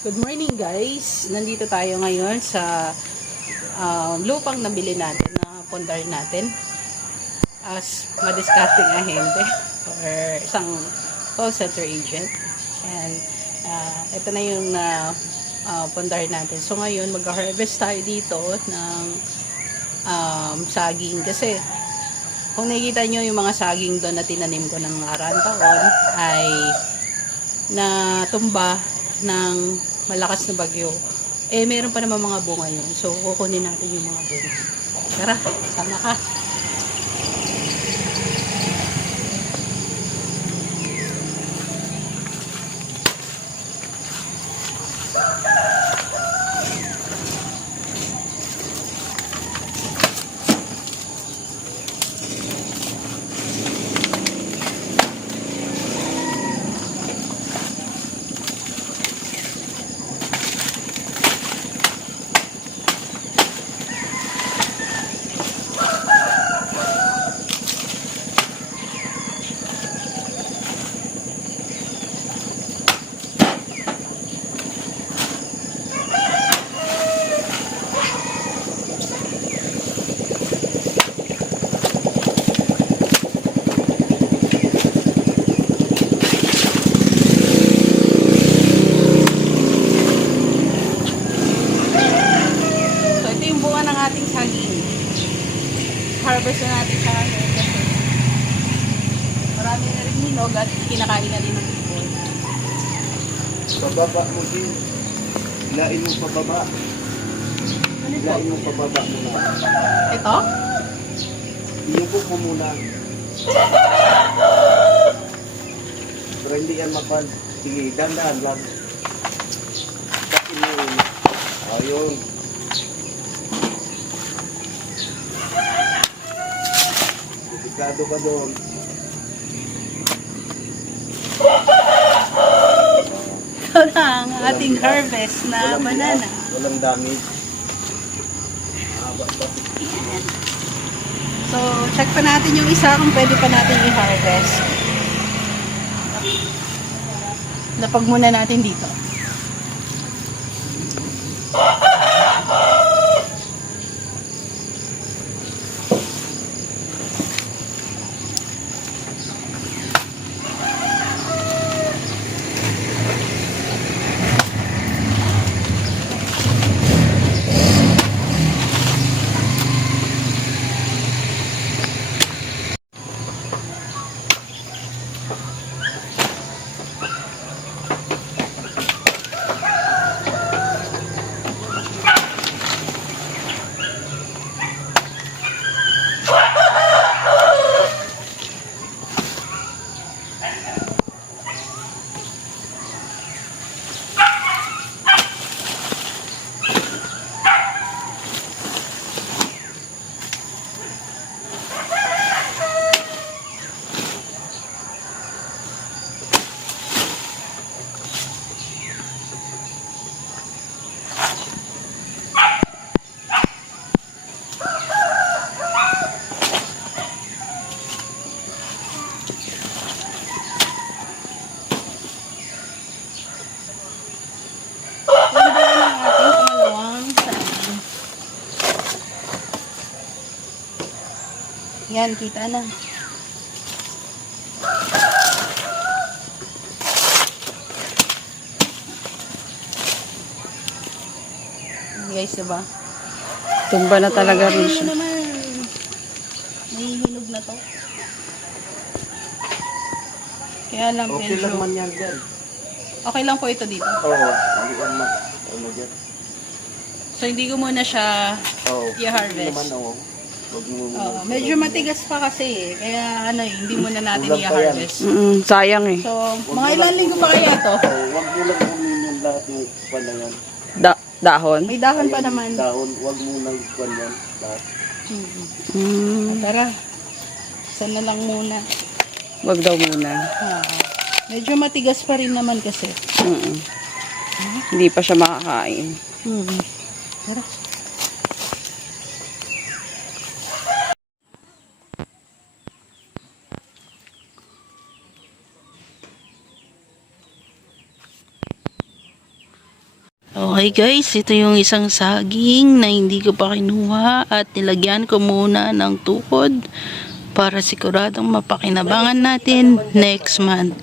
Good morning guys! Nandito tayo ngayon sa ah, lupang nabili natin na pondar natin as madiscarding ahente or isang call center agent. And ah, ito na yung na pondar natin. So ngayon mag-harvest tayo dito ng um, saging kasi kung nakikita nyo yung mga saging doon na tinanim ko ng nakaraan taon ay na tumba ng malakas na bagyo. Eh, meron pa naman mga bunga yun. So, kukunin natin yung mga bunga. Tara, sama ka. So, ito yung bunga ng ating saging. Harvest na natin sa. Kasi marami na rin hinog at kinakain na rin ng ibon. Pababa mo din. Hilain mo pababa. Ano po? Hilain mo pababa muna. Ito? Iupo mo muna. Pero hindi yan mapan. Sige, dandan lang. Takin mo yun. Ayun. Delikado ka doon. Ito na ang ating harvest na Walang banana. biyak, Walang damage. Ayan. So, check pa natin yung isa kung pwede pa natin i-harvest. Lapag muna natin dito. Yan ba ang ating pangalawang saging? Yan, kita na. Guys, diba? Tumba na talaga rin siya. naman. Nahihinog na to. Kaya lang, Okay lang man yan dyan. Okay lang po ito dito. Oo. Hindi yan ma... Ano dyan. So, hindi ko muna siya Oo. I-harvest. Hindi naman oo. Mo Oo, medyo matigas pa kasi eh. Kaya ano eh, hindi muna natin Kulang pa yan. i-harvest. Mm, sayang eh. So, mga ilang linggo pa kaya to? Oo. Huwag mo lang kunin yung lahat yung kwan na yan. Da dahon. May dahon pa naman. Dahon. Huwag mo lang kwan yan. Lahat. Hmm. Mm, Tara, isa na lang muna. wag daw muna. Ah, medyo matigas pa rin naman kasi. Mm. Hindi pa siya makakain. Hmm. Tara. Okay guys, ito yung isang saging na hindi ko pa kinuha at nilagyan ko muna ng tukod para siguradong mapakinabangan natin next month.